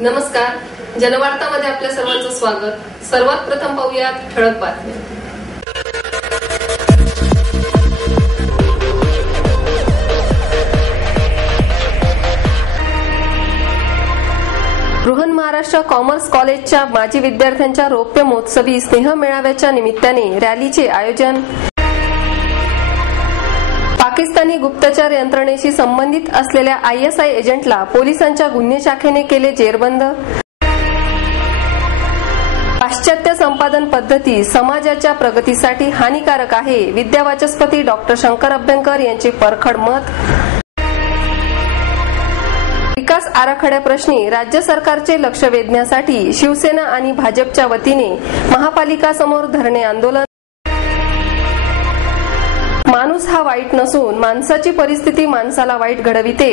नमस्कार, जनवार्तामध्ये आपल्या सर्वांचं स्वागत। सर्वात प्रथम पाहूयात ठळक बातम्या। बृहन महाराष्ट्र कॉमर्स कॉलेजच्या माजी विद्यार्थ्यांच्या रौप्य महोत्सवी स्नेह मेळाव्याच्या निमित्ताने रॅलीचे आयोजन। पाकिस्तानी गुप्तचर यंत्रणेशी संबंधित असलेल्या ISI एजंटला पोलिसांच्या गुन्हे शाखेने केले जेरबंद। पाश्चात्य संपादन पद्धती समाजाच्या प्रगतीसाठी हानिकारक आहे, विद्यावाचस्पती डॉक्टर शंकर अभ्यंकर यांचे परखड मत। विकास आराखड्याप्रश्नी राज्य सरकारचे लक्ष वेधण्यासाठी शिवसेना आणि भाजपच्या वतीने महापालिका समोर धरणे आंदोलन। माणूस हा वाईट नसून माणसाची परिस्थिती माणसाला वाईट घडविते,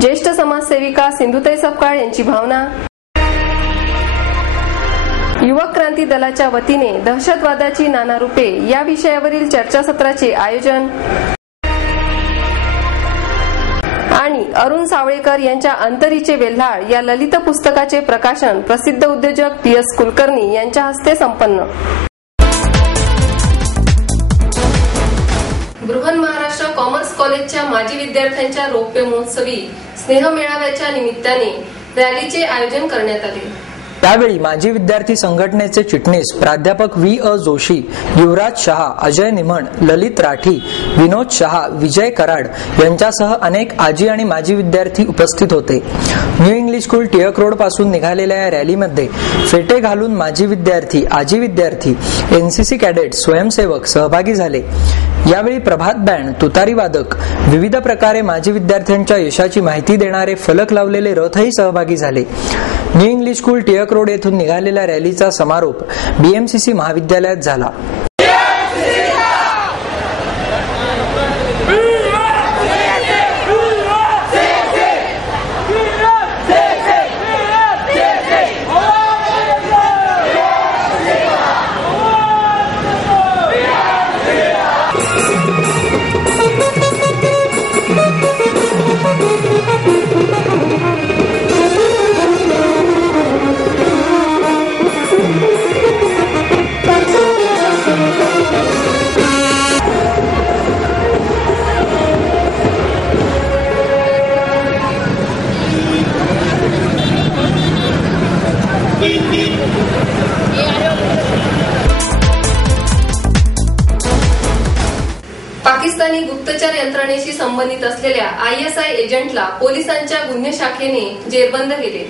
ज्येष्ठ समाजसेविका सिंधुताई सपकाळ यांची भावना। युवक क्रांती दलाच्या वतीने दहशतवादाची नाना रूपे या विषयावरील चर्चासत्राचे आयोजन। आणि अरुण सावळेकर यांच्या अंतरीचे वेल्हाळ या ललित पुस्तकाचे प्रकाशन प्रसिद्ध उद्योजक PS कुलकर्णी यांच्या हस्ते संपन्न। बृहन महाराष्ट्र कॉमर्स कॉलेजच्या माजी विद्यार्थ्यांच्या रौप्य महोत्सवी स्नेह मेळाव्याच्या निमित्ताने रॅलीचे आयोजन करण्यात आले। त्यावेळी माजी विद्यार्थी संघटनेचे चिटणीस प्राध्यापक V.A. जोशी, युवराज शहा, अजय निमण, ललित राठी, विनोद शहा, विजय कराड यांच्यासह अनेक आजी आणि माजी विद्यार्थी उपस्थित होते। New English school Tilak road पासून निघालेल्या या रॅलीमध्ये फेटे घालून माजी विद्यार्थी, आजी विद्यार्थी, NCC कॅडेट, स्वयंसेवक सहभागी झाले। यावेळी प्रभात बँड, तुतारी वादक, विविध प्रकारे माजी विद्यार्थ्यांच्या यशाची माहिती देणारे फलक लावलेले रथही सहभागी झाले। New English school Tilak road येथून निघालेल्या रॅलीचा समारोप BMCC महाविद्यालयात झाला। पाकिस्तानी गुप्तचर यंत्रणेशी संबंधित असलेल्या ISI एजंटला पोलिसांच्या गुन्हे शाखेने जेरबंद केले।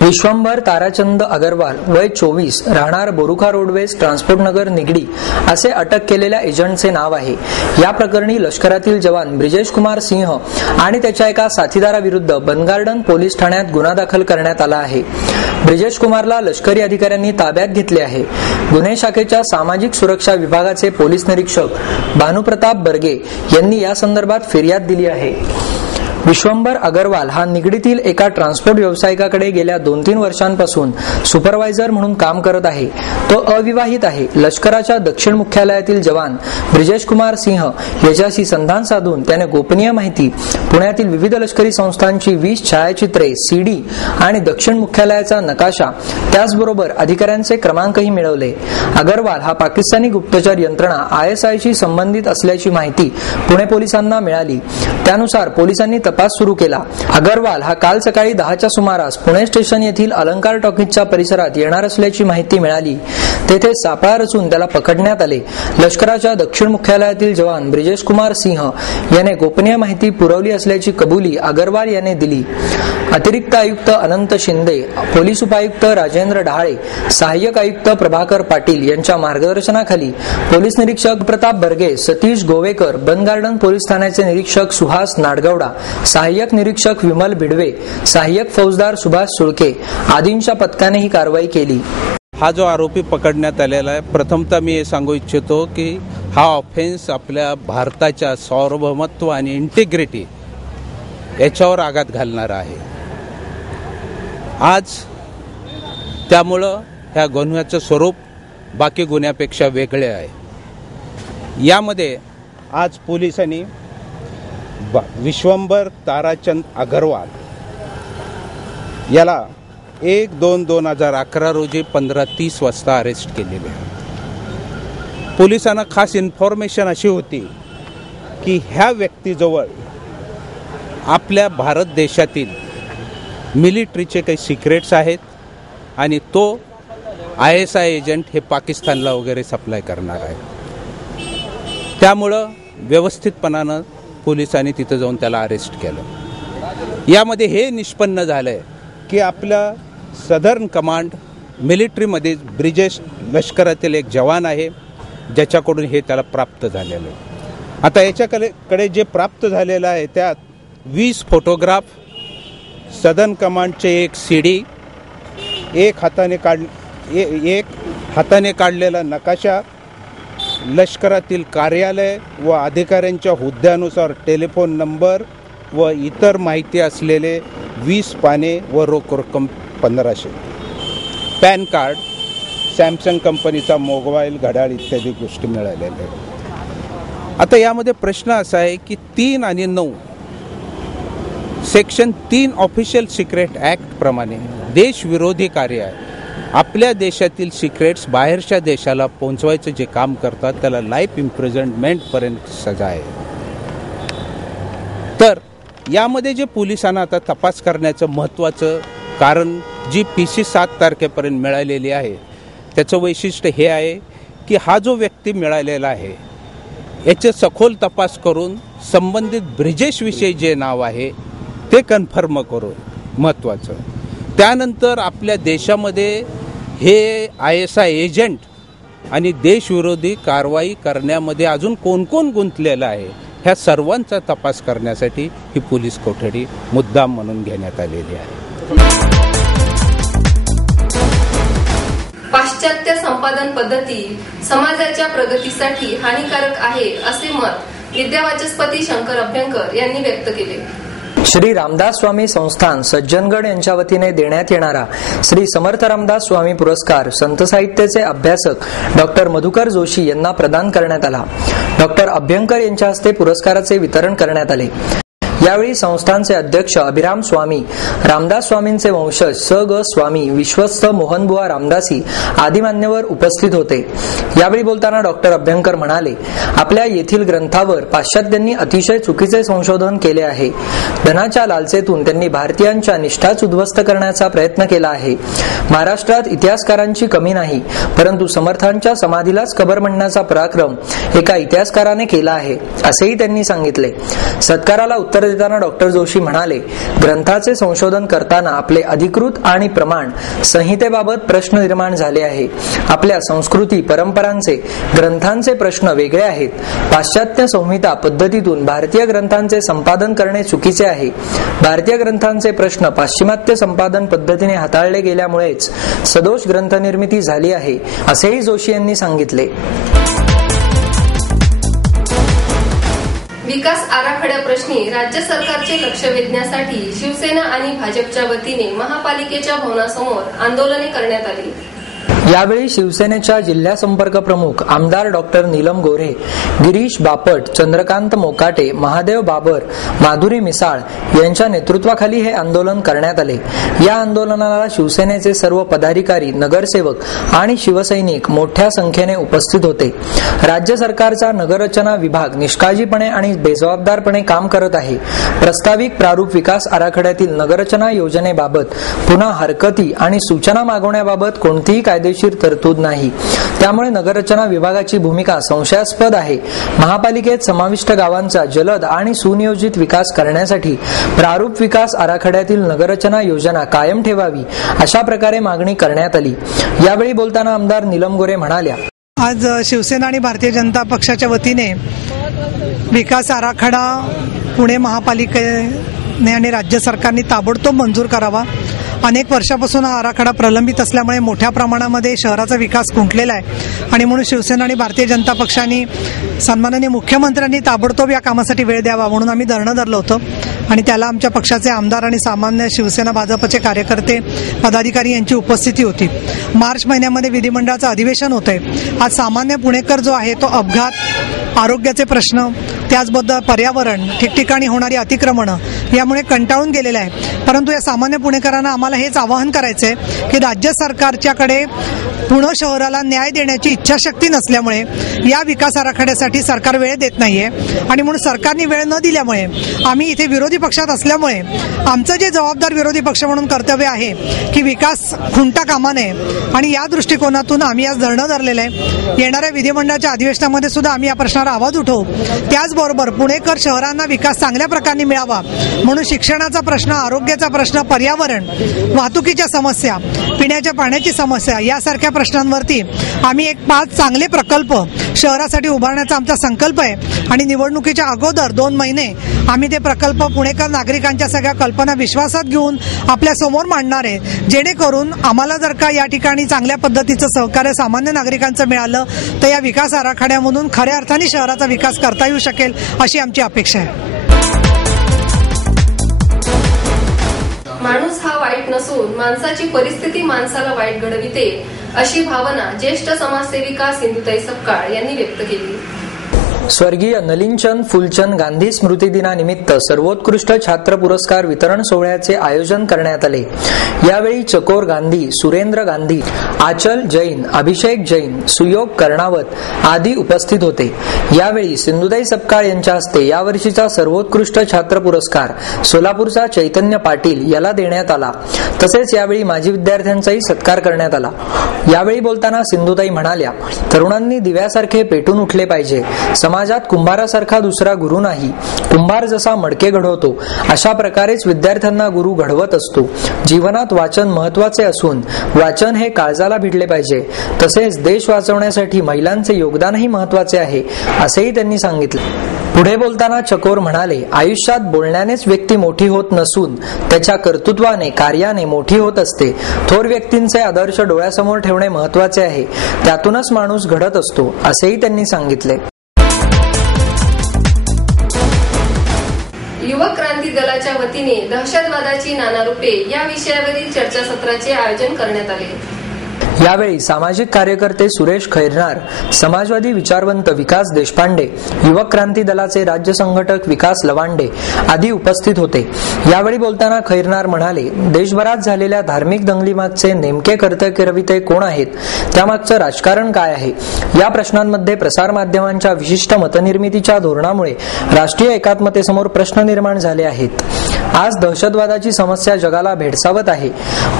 विश्वंभर ताराचंद अगरवाल, वय 24, राहणार बोरुखा रोडवेज, ट्रान्सपोर्ट नगर, निगडी असे अटक केलेल्या एजंटचे नाव आहे। या प्रकरणी लष्करातील जवान ब्रिजेश कुमार सिंह आणि त्याच्या एका साथीदाराविरुद्ध बनगार्डन पोलीस ठाण्यात गुन्हा दाखल करण्यात आला आहे। ब्रिजेश कुमारला लष्करी अधिकाऱ्यांनी ताब्यात घेतले आहे। गुन्हे शाखेच्या सामाजिक सुरक्षा विभागाचे पोलीस निरीक्षक भानुप्रताप बर्गे यांनी या संदर्भात फिर्याद दिली आहे। विश्वंभर अगरवाल हा निगडीतील एका ट्रान्सपोर्ट व्यावसायिकाकडे गेल्या 2-3 वर्षांपासून सुपरवायझर म्हणून काम करत आहे। तो अविवाहित आहे। लष्कराच्या दक्षिण मुख्यालयातील जवान ब्रिजेश कुमार सिंह याच्याशी संधान साधून त्याने गोपनीय माहिती, पुण्यातील विविध लष्करी संस्थांची 20 छायाचित्रे, CD आणि दक्षिण मुख्यालयाचा नकाशा, त्याचबरोबर अधिकाऱ्यांचे क्रमांकही मिळवले। अगरवाल हा पाकिस्तानी गुप्तचर यंत्रणा ISIशी संबंधित असल्याची माहिती पुणे पोलिसांना मिळाली। त्यानुसार पोलिसांनी तपास सुरू केला। अगरवाल हा काल सकाळी 10च्या सुमारास पुणे स्टेशन येथील अलंकार टॉकीजच्या परिसरात येणार असल्याची माहिती मिळाली। तेथे सापळा रचून त्याला पकडण्यात आले। लष्कराच्या दक्षिण मुख्यालयातील जवान ब्रिजेश कुमार सिंह याने गोपनीय माहिती पुरवली असल्याची कबुली अगरवाल याने दिली। अतिरिक्त आयुक्त अनंत शिंदे, पोलीस उपायुक्त राजेंद्र डहाळे, सहाय्यक आयुक्त प्रभाकर पाटील यांच्या मार्गदर्शनाखाली पोलीस निरीक्षक प्रताप बर्गे, सतीश गोवेकर, बनगार्डन पोलीस ठाण्याचे निरीक्षक सुहास नाडगवडा, सहाय्यक निरीक्षक विमल भिडवे, सहाय्यक फौजदार सुभाष सुळके आदींच्या पथकाने ही कारवाई केली। हा जो आरोपी पकडण्यात आलेला आहे, प्रथमतः मी हे सांगू इच्छितो की हा ऑफेन्स आपल्या भारताच्या सार्वभौमत्व आणि इंटिग्रिटी याच्यावर आघात घालणारा आहे। आज त्यामुळं ह्या गुन्ह्याचं स्वरूप बाकी गुन्ह्यापेक्षा वेगळे आहे। यामध्ये आज पोलिसांनी विश्वंभर ताराचंद अगरवाल याला 1/2/2011 रोजी 15:30 वाजता अरेस्ट केलेले आहे. पोलिसांना खास इन्फॉर्मेशन अशी होती की ह्या व्यक्तीजवळ आपल्या भारत देशातील मिलिटरीचे काही सिक्रेट्स आहेत आणि तो ISI एजंट हे पाकिस्तानला वगैरे सप्लाय करणार आहे. त्यामुळं व्यवस्थितपणानं पोलिसांनी तिथं जाऊन त्याला अरेस्ट केलं. यामध्ये हे निष्पन्न झालं आहे की आपल्या सदर्न कमांड मिलिटरीमध्ये ब्रिजेश लष्करातील एक जवान आहे ज्याच्याकडून हे त्याला प्राप्त झालेलं आहे. आता याच्याकडे जे प्राप्त झालेलं आहे त्यात 20 फोटोग्राफ, सदर्न कमांडचे एक CD, एक हाताने काढलेला नकाशा, लष्करातील कार्यालय व अधिकाऱ्यांच्या हुद्द्यानुसार टेलिफोन नंबर व इतर माहिती असलेले 20 पाने व रोख रक्कम 1500, पॅन कार्ड, सॅमसंग कंपनीचा मोबाईल, घड्याळ इत्यादी गोष्टी मिळालेल्या आहेत. आता यामध्ये प्रश्न असा आहे की 3 आणि 9 सेक्शन 3 ऑफिशियल सिक्रेट ॲक्ट प्रमाणे देशविरोधी कार्य आहे. आपल्या देशातील सिक्रेट्स बाहेरच्या देशाला पोहोचवायचं जे काम करतात त्याला लाईफ इम्प्रिझनमेंटपर्यंत सजा आहे. तर यामध्ये जे पोलिसांना आता तपास करण्याचं महत्त्वाचं कारण जी PC 7 तारखेपर्यंत मिळालेली आहे त्याचं वैशिष्ट्य हे आहे की हा जो व्यक्ती मिळालेला आहे याचे सखोल तपास करून संबंधित ब्रिजेशविषयी जे नाव आहे ते कन्फर्म करून महत्त्वाचं. त्यानंतर आपल्या देशामध्ये हे ISI एजंट आणि देशविरोधी कारवाई करण्यामध्ये अजून कोण कोण गुंतलेलं आहे ह्या सर्वांचा तपास करण्यासाठी ही पोलीस कोठडी मुद्दाम म्हणून घेण्यात आलेली आहे. पाश्चात्य संपादन पद्धती समाजाच्या प्रगतीसाठी हानिकारक आहे असे मत विद्यावाचस्पती शंकर अभ्यंकर यांनी व्यक्त केले. श्री रामदास स्वामी संस्थान सज्जनगड यांच्या वतीने देण्यात येणारा श्री समर्थ रामदास स्वामी पुरस्कार संत साहित्याचे अभ्यासक डॉक्टर मधुकर जोशी यांना प्रदान करण्यात आला. डॉक्टर अभ्यंकर यांच्या हस्ते पुरस्काराचे वितरण करण्यात आले. यावेळी संस्थानचे अध्यक्ष अभिराम स्वामी, रामदास स्वामींचे वंशज स ग स्वामी, विश्वस्त मोहनबुवा रामदासी आदी मान्यवर उपस्थित होते. यावेळी बोलताना डॉक्टर अभ्यंकर म्हणाले, आपल्या येथील ग्रंथावर पाश्चात्यांनी अतिशय चुकीचे संशोधन केले आहे. धनाच्या लालसेतून त्यांनी भारतीयांच्या निष्ठाच उद्ध्वस्त करण्याचा प्रयत्न केला आहे. महाराष्ट्रात इतिहासकारांची कमी नाही, परंतु समर्थांच्या समाधीलाच कबर म्हणण्याचा पराक्रम एका इतिहासकाराने केला आहे, असेही त्यांनी सांगितले. सत्काराला उत्तर देताना डॉक्टर जोशी म्हणाले, ग्रंथाचे संशोधन करताना आपले अधिकृत आणि प्रमाण संहितेबाबत प्रश्न निर्माण झाले आहे. आपल्या संस्कृती परंपरांचे ग्रंथांचे प्रश्न वेगळे आहेत. पाश्चात्य संहिता पद्धतीतून भारतीय ग्रंथांचे संपादन करणे चुकीचे आहे. भारतीय ग्रंथांचे प्रश्न पाश्चिमात्य संपादन पद्धतीने हाताळले गेल्यामुळेच सदोष ग्रंथनिर्मिती झाली आहे, असेही जोशी यांनी सांगितले. विकास आराखड्याप्रश्नी राज्य सरकारचे लक्ष वेधण्यासाठी शिवसेना आणि भाजपच्या वतीने महापालिकेच्या भवनासमोर आंदोलने करण्यात आली. यावेळी शिवसेनेच्या जिल्हा संपर्क प्रमुख आमदार डॉक्टर नीलम गोरे, गिरीश बापट, चंद्रकांत मोकाटे, महादेव बाबर, माधुरी मिसाळ यांच्या नेतृत्वाखाली हे आंदोलन करण्यात आले. या आंदोलनाला शिवसेनेचे सर्व पदाधिकारी, नगरसेवक आणि शिवसैनिक मोठ्या संख्येने उपस्थित होते. राज्य सरकारचा नगररचना विभाग निष्काळजीपणे आणि बेजबाबदारपणे काम करत आहे. प्रस्तावित प्रारूप विकास आराखड्यातील नगररचना योजनेबाबत पुन्हा हरकती आणि सूचना मागवण्याबाबत कोणतीही कायदेशीर तरतूद नाही. त्यामुळे नगररचना विभागाची भूमिका संशयास्पद आहे. महापालिकेत समाविष्ट गावांचा जलद आणि सुनियोजित विकास करण्यासाठी प्रारूप विकास आराखड्यातील नगररचना योजना कायम ठेवावी, अशा प्रकारे मागणी करण्यात आली. यावेळी बोलताना आमदार नीलम गोरे म्हणाल्या, आज शिवसेना आणि भारतीय जनता पक्षाच्या वतीने विकास आराखडा पुणे महापालिकेने आणि राज्य सरकारने ताबडतोब मंजूर करावा. अनेक वर्षापासून हा आराखडा प्रलंबित असल्यामुळे मोठ्या प्रमाणामध्ये शहराचा विकास खुंटलेला आहे आणि म्हणून शिवसेना आणि भारतीय जनता पक्षाने सन्माननीय मुख्यमंत्र्यांनी ताबडतोब या कामासाठी वेळ द्यावा म्हणून आम्ही धरणं धरलं होतं आणि त्याला आमच्या पक्षाचे आमदार आणि सामान्य शिवसेना भाजपचे कार्यकर्ते, पदाधिकारी यांची उपस्थिती होती. मार्च महिन्यामध्ये विधिमंडळाचं अधिवेशन होतंय. आज सामान्य पुणेकर जो आहे तो अपघात, आरोग्याचे प्रश्न, त्याचबद्दल पर्यावरण, ठिकठिकाणी होणारी अतिक्रमणं यामुळे कंटाळून गेलेलं आहे. परंतु या सामान्य पुणेकरांना आम्हाला हेच आवाहन करायचं आहे की राज्य सरकारच्याकडे पुणे शहराला न्याय देण्याची इच्छाशक्ती नसल्यामुळे या विकास आराखड्यासाठी सरकार वेळ देत नाहीये आणि म्हणून सरकारने वेळ न दिल्यामुळे आम्ही इथे विरोधी पक्षात असल्यामुळे आमचं जे जबाबदार विरोधी पक्ष म्हणून कर्तव्य आहे की विकास खुंटा कामा नये आणि या दृष्टिकोनातून आम्ही आज धरणं धरलेलं आहे. येणाऱ्या विधिमंडळाच्या अधिवेशनामध्ये सुद्धा आम्ही या प्रश्नावर आवाज उठवू. त्याचबरोबर पुणेकर शहरांना विकास चांगल्या प्रकारे मिळावा म्हणून शिक्षणाचा प्रश्न, आरोग्याचा प्रश्न, पर्यावरण, वाहतुकीच्या समस्या, पिण्याच्या पाण्याची समस्या यासारख्या प्रश्नांवरती आम्ही एक 5 चांगले प्रकल्प शहरासाठी उभारण्याचा आमचा संकल्प आहे आणि निवडणुकीच्या अगोदर 2 महिने आम्ही ते प्रकल्प पुणेकर नागरिकांच्या सगळ्या कल्पना विश्वासात घेऊन आपल्या समोर मांडणार आहे, जेणेकरून आम्हाला जर का या ठिकाणी चांगल्या पद्धतीचं सहकार्य सामान्य नागरिकांचं मिळालं तर या विकास आराखड्यामधून खऱ्या अर्थाने शहराचा विकास करता येऊ शकेल अशी आमची अपेक्षा आहे. माणूस हा वाईट नसून माणसाची परिस्थिती माणसाला वाईट घडविते अशी भावना ज्येष्ठ समाजसेविका सिंधुताई सपकाळ यांनी व्यक्त केली. स्वर्गीय नलिनचंद फुलचंद गांधी स्मृती दिनानिमित्त सर्वोत्कृष्ट छात्र पुरस्कार वितरण सोहळ्याचे आयोजन करण्यात आले. यावेळी चकोर गांधी, सुरेंद्र गांधी, आचल जैन, अभिषेक जैन, सुयोग कर्णावत आदी उपस्थित होते. यावेळी सिंधुताई सपकाळ यांच्या हस्ते यावर्षीचा सर्वोत्कृष्ट छात्र पुरस्कार सोलापूरचा चैतन्य पाटील याला देण्यात आला. तसेच यावेळी माजी विद्यार्थ्यांचाही सत्कार करण्यात आला. यावेळी बोलताना सिंधुताई म्हणाल्या, तरुणांनी दिव्यासारखे पेटून उठले पाहिजे. समाजात कुंभारासारखा दुसरा गुरु नाही. कुंभार जसा मडके घडवतो अशा प्रकारेच विद्यार्थ्यांना गुरु घडवत असतो. जीवनात वाचन महत्वाचे असून वाचन हे काळजाला भिडले पाहिजे. तसेच देश वाचवण्यासाठी महिलांचे योगदानही महत्वाचे आहे असेही त्यांनी सांगितले. पुढे बोलताना चकोर म्हणाले, आयुष्यात बोलण्यानेच व्यक्ती मोठी होत नसून त्याच्या कर्तृत्वाने, कार्याने मोठी होत असते. थोर व्यक्तींचे आदर्श डोळ्यासमोर ठेवणे महत्वाचे आहे. त्यातूनच माणूस घडत असतो असेही त्यांनी सांगितले. युवक क्रांती दलाच्या वतीने दहशतवादाची नाना रूपे या विषयावरील चर्चासत्राचे आयोजन करण्यात आले. यावेळी सामाजिक कार्यकर्ते सुरेश खैरनार, समाजवादी विचारवंत विकास देशपांडे, युवक क्रांती दलाचे राज्य संघटक विकास लवांडे आदी उपस्थित होते. यावेळी बोलताना खैरनार म्हणाले, देशभरात झालेल्या धार्मिक दंगलीमागचे नेमके कर्तव्यकर्ते कोण आहेत, त्यामागचं राजकारण काय आहे, या प्रश्नांमध्ये प्रसारमाध्यमांच्या विशिष्ट मतनिर्मितीच्या धोरणामुळे राष्ट्रीय एकात्मतेसमोर प्रश्न निर्माण झाले आहेत. आज दहशतवादाची समस्या जगाला भेडसावत आहे.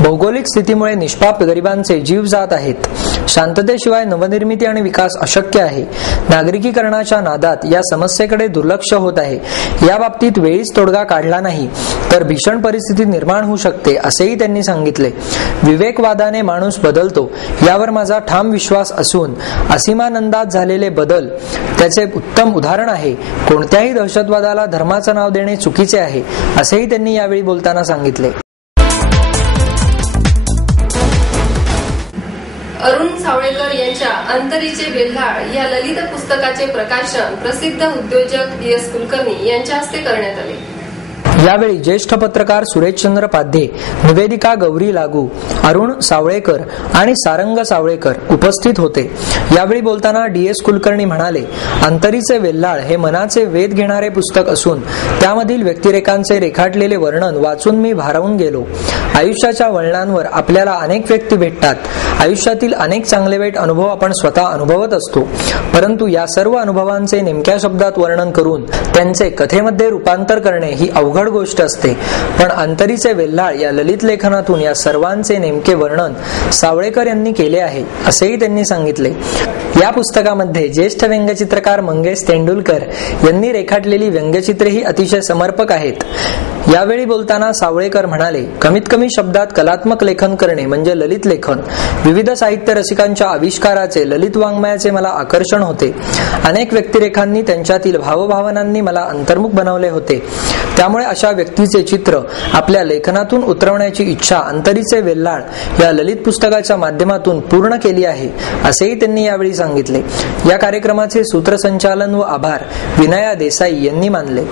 भौगोलिक स्थितीमुळे निष्पाप गरिबांचे जीव जात आहेत. शांततेशिवाय नवनिर्मिती आणि विकास अशक्य आहे. नागरिकीकरणाच्या नादात या समस्येकडे दुर्लक्ष होत आहे. या बाबतीत वेळीच तोडगा काढला नाही तर भीषण परिस्थिती निर्माण होऊ शकते असेही त्यांनी सांगितले. विवेकवादाने माणूस बदलतो यावर माझा ठाम विश्वास असून असीमानंदात झालेले बदल त्याचे उत्तम उदाहरण आहे. कोणत्याही दहशतवादाला धर्माचं नाव देणे चुकीचे आहे असेही त्यांनी यावेळी बोलताना सांगितले. अरुण सावळेकर यांच्या अंतरीचे वेल्हाळ या ललित पुस्तकाचे प्रकाशन प्रसिद्ध उद्योजक DS कुलकर्णी यांच्या हस्ते करण्यात आले. यावेळी ज्येष्ठ पत्रकार सुरेशचंद्र पाध्ये, निवेदिका गौरी लागू, अरुण सावळेकर आणि सारंग सावळेकर उपस्थित होते. यावेळी बोलताना DS कुलकर्णी म्हणाले, अंतरीचे वेल्हाळ हे मनाचे वेध घेणारे पुस्तक असून त्यामधील व्यक्तिरेखांचे रेखाटलेले वर्णन वाचून मी भारावून गेलो. आयुष्याच्या वळणांवर आपल्याला अनेक व्यक्ती भेटतात. आयुष्यातील अनेक चांगले वाईट अनुभव आपण स्वतः अनुभवत असतो. परंतु या सर्व अनुभवांचे नेमक्या शब्दात वर्णन करून त्यांचे कथेमध्ये रूपांतर करणे ही अवघड गोष्ट असते. पण अंतरीचे वेल्हाळ या ललित लेखनातून या सर्वांचे नेमके वर्णन सावळेकर यांनी केले आहे असेही त्यांनी सांगितले. या पुस्तकामध्ये ज्येष्ठ व्यंगचित्रकार मंगेश तेंडुलकर यांनी रेखाटलेली व्यंगचित्रेही अतिशय समर्पक आहेत. यावेळी बोलताना सावळेकर म्हणाले, कमीत कमी शब्दात कलात्मक लेखन करणे म्हणजे ललित लेखन. विविध साहित्य रसिकांच्या आविष्काराचे, ललित वाङ्मयाचे मला आकर्षण होते. अनेक व्यक्तिरेखांनी त्यांच्यातील भावभावनांनी मला अंतर्मुख बनवले होते. त्यामुळे अशा व्यक्तीचे चित्र आपल्या लेखनातून उतरवण्याची इच्छा अंतरीचे वेल्हाळ या ललित पुस्तकाच्या माध्यमातून पूर्ण केली आहे असेही त्यांनी यावेळी सांगितले. या कार्यक्रमाचे सूत्रसंचालन व आभार विनया देसाई यांनी मानले.